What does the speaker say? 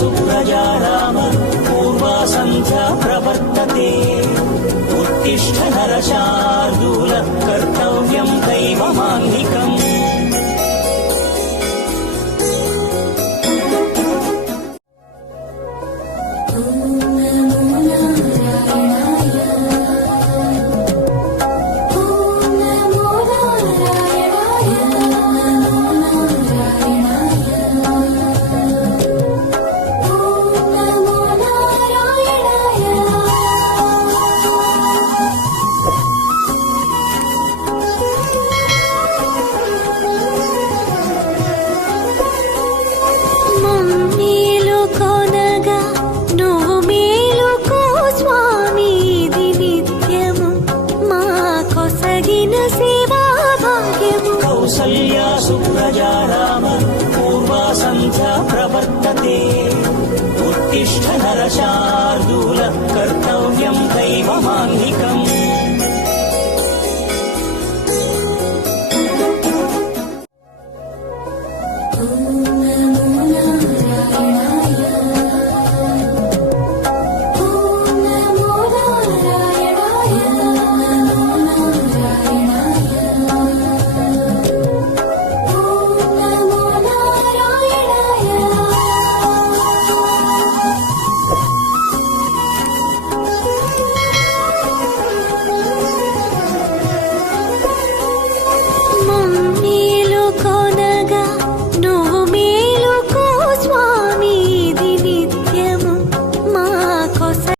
सुप्रजानामनु पूर्वा सन्ध्या प्रवर्तते उत्तिष्ठ नरशार्दूलः సేవా భాగ్యము కౌసల్యా సుప్రజారామ పూర్వా సంధ్య ప్రవర్తతే. ఉత్తిష్ట నరశార్దూల కర్తవ్యం దైవమాంగికం. Oh,